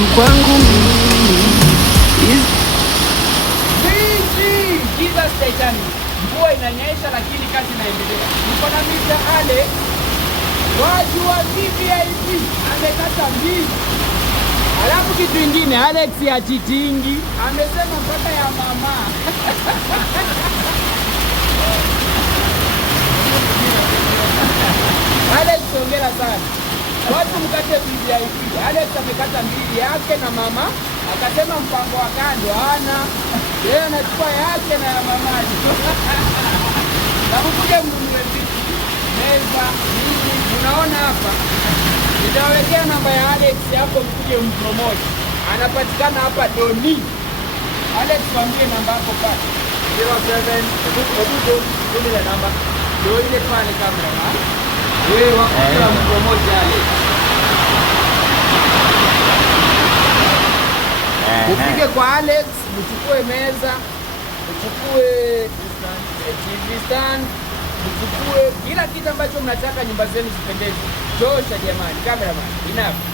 tu kwangu mimi. Kiza Titanic. Mvua inanyesha lakini kazi inaendelea. Niko na Mr. Ale. Watu wa VIP amekata mbili. Alafu kitu kingine Alex ya chitingi amesema mpaka ya mama. Alex ongera sana. Watu mkate VIP. Alex amekata mbili yake na mama, akasema mpango wa kando hana. Yeye anachukua yake na ya mama. Na mkuje mnunue vitu. Meza, nini, unaona hapa. Nitawekea namba ya Alex hapo mkuje mpromote. Anapatikana hapa Doni. Alex mwambie namba hapo pale. 07 ile namba. Ndio ile pale kamera. Wewe wakati mpromote Alex. Ufike kwa Alex, mchukue meza, mchukue TV stand, mchukue kila kitu ambacho mnataka nyumba zenu zipendeze. Tosha jamani, cameraman, enough.